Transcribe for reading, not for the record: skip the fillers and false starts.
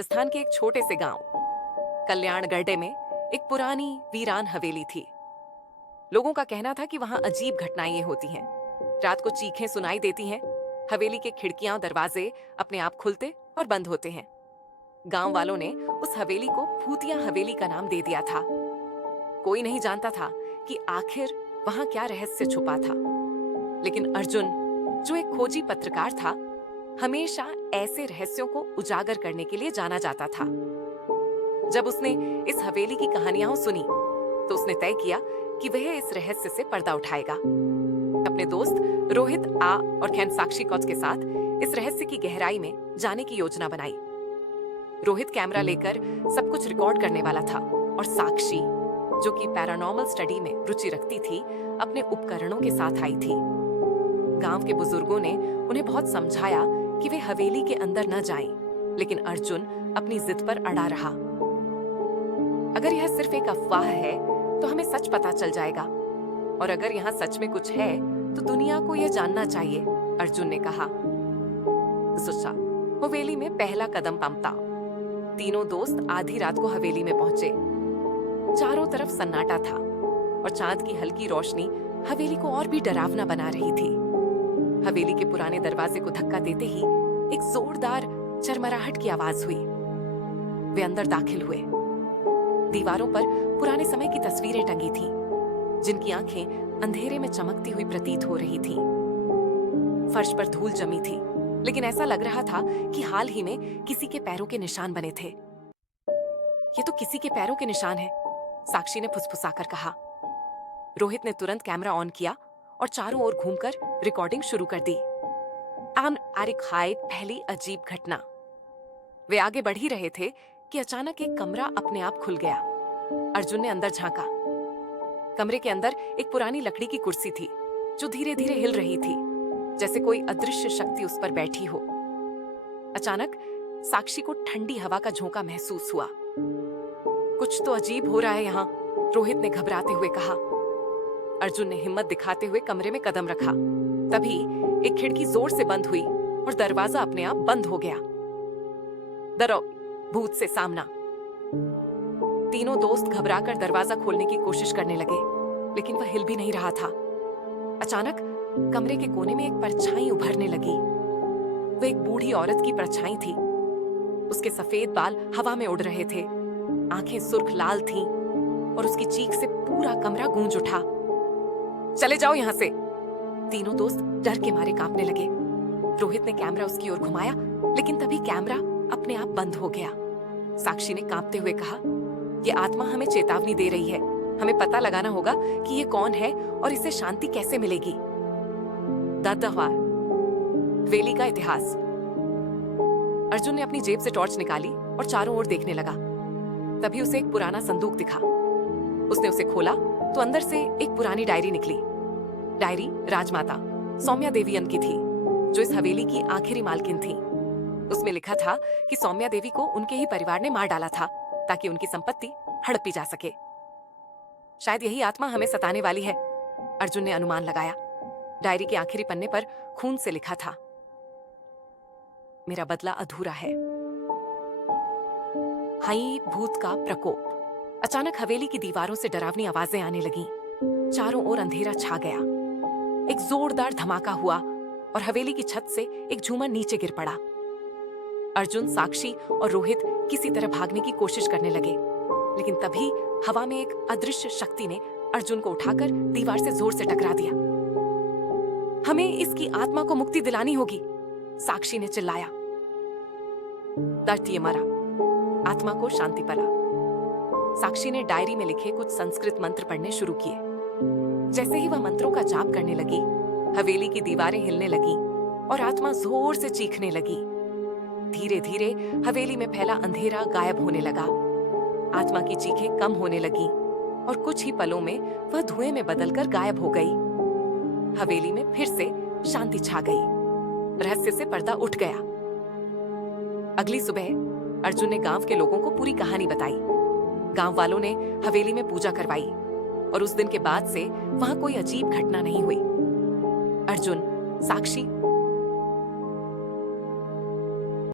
राजस्थान के एक छोटे से गांव कल्याणगढ़ में एक पुरानी वीरान हवेली थी। लोगों का कहना था कि वहां अजीब घटनाएं होती हैं। रात को चीखें सुनाई देती हैं। हवेली के खिड़कियां दरवाजे अपने आप खुलते और बंद होते हैं। गांव वालों ने उस हवेली को भूतिया हवेली का नाम दे दिया था। कोई नहीं जानता था कि आखिर वहां क्या रहस्य छुपा था। लेकिन अर्जुन, जो एक खोजी पत्रकार था, हमेशा ऐसे रहस्यों को उजागर करने के लिए जाना जाता था। जब उसने इस हवेली की कहानियां सुनी तो उसने तय किया कि वह इस रहस्य से पर्दा उठाएगा। अपने दोस्त रोहित आ और खैन साक्षी कौच के साथ इस रहस्य की गहराई में जाने की योजना बनाई। रोहित कैमरा लेकर सब कुछ रिकॉर्ड करने वाला था और साक्षी, जो कि पैरानॉर्मल स्टडी में रुचि रखती थी, अपने उपकरणों के साथ आई थी। गांव के बुजुर्गों ने उन्हें बहुत समझाया कि वे हवेली के अंदर न जाएं, लेकिन अर्जुन अपनी जिद पर अड़ा रहा। अगर यह सिर्फ एक अफवाह है तो हमें सच पता चल जाएगा, और अगर यहाँ सच में कुछ है तो दुनिया को यह जानना चाहिए, अर्जुन ने कहा। सोचा, हवेली में पहला कदम पमता। तीनों दोस्त आधी रात को हवेली में पहुंचे। चारों तरफ सन्नाटा था और चांद की हल्की रोशनी हवेली को और भी डरावना बना रही थी। हवेली के पुराने दरवाजे को धक्का देते ही एक जोरदार चरमराहट की आवाज हुई। वे अंदर दाखिल हुए। दीवारों पर पुराने समय की तस्वीरें टंगी थीं, जिनकी आंखें अंधेरे में चमकती हुई प्रतीत हो रही थीं। फर्श पर धूल जमी थी, लेकिन ऐसा लग रहा था कि हाल ही में किसी के पैरों के निशान बने थे। ये तो किसी के पैरों के निशान हैं, साक्षी ने फुसफुसाकर कहा। रोहित ने तुरंत कैमरा ऑन किया और चारों ओर घूमकर रिकॉर्डिंग शुरू कर दी। पहली अजीब घटना। वे आगे बढ़ ही रहे थे कि अचानक एक कमरा अपने आप खुल गया। अर्जुन ने अंदर झांका। कमरे के अंदर एक पुरानी लकड़ी की कुर्सी थी, जो धीरे धीरे हिल रही थी, जैसे कोई अदृश्य शक्ति उस पर बैठी हो। अचानक साक्षी को ठंडी हवा का झोंका महसूस हुआ। कुछ तो अजीब हो रहा है यहाँ, रोहित ने घबराते हुए कहा। अर्जुन ने हिम्मत दिखाते हुए कमरे में कदम रखा। तभी एक खिड़की जोर से बंद हुई और दरवाजा अपने आप बंद हो गया। डरो, भूत से सामना। तीनों दोस्त घबराकर दरवाजा खोलने की कोशिश करने लगे, लेकिन वह हिल भी नहीं रहा था। अचानक कमरे के कोने में एक परछाई उभरने लगी। वह एक बूढ़ी औरत की परछाई थी। उसके सफेद बाल हवा में उड़ रहे थे, आंखें सुर्ख लाल थीं और उसकी चीख से पूरा कमरा गूंज उठा। चले जाओ यहां से। तीनों दोस्त डर के मारे कांपने लगे। रोहित ने कैमरा उसकी ओर घुमाया, लेकिन तभी कैमरा अपने आप बंद हो गया। साक्षी ने कांपते हुए कहा, ये आत्मा हमें चेतावनी दे रही है। हमें पता लगाना होगा कि ये कौन है और इसे शांति कैसे मिलेगी। दादावार, वेली का इतिहास। अर्जुन ने अपनी जेब से टॉर्च निकाली और चारों ओर देखने लगा। तभी उसे एक पुराना संदूक दिखा। उसने उसे खोला तो अंदर से एक पुरानी डायरी निकली। डायरी राजमाता सौम्या देवीयन की थी, जो इस हवेली की आखिरी मालकिन थी। उसमें लिखा था कि सौम्या देवी को उनके ही परिवार ने मार डाला था, ताकि उनकी संपत्ति हड़पी जा सके। शायद यही आत्मा हमें सताने वाली है, अर्जुन ने अनुमान लगाया। डायरी के आखिरी पन्ने पर खून से लिखा था, मेरा बदला अधूरा है। हाई भूत का प्रकोप। अचानक हवेली की दीवारों से डरावनी आवाजें आने लगीं। चारों ओर अंधेरा छा गया। एक जोरदार धमाका हुआ और हवेली की छत से एक झूमर नीचे गिर पड़ा। अर्जुन, साक्षी और रोहित किसी तरह भागने की कोशिश करने लगे, लेकिन तभी हवा में एक अदृश्य शक्ति ने अर्जुन को उठाकर दीवार से जोर से टकरा दिया। हमें इसकी आत्मा को मुक्ति दिलानी होगी, साक्षी ने चिल्लाया। दर्द ये मरा, आत्मा को शांति पला। साक्षी ने डायरी में लिखे कुछ संस्कृत मंत्र पढ़ने शुरू किए। जैसे ही वह मंत्रों का जाप करने लगी, हवेली की दीवारें हिलने लगी और आत्मा जोर से चीखने लगी। धीरे धीरे हवेली में फैला अंधेरा गायब होने लगा। आत्मा की चीखें कम होने लगी और कुछ ही पलों में वह धुएं में बदलकर गायब हो गई। हवेली में फिर से शांति छा गई। रहस्य से पर्दा उठ गया। अगली सुबह अर्जुन ने गांव के लोगों को पूरी कहानी बताई। गांव वालों ने हवेली में पूजा करवाई और उस दिन के बाद से वहां कोई अजीब घटना नहीं हुई। अर्जुन, साक्षी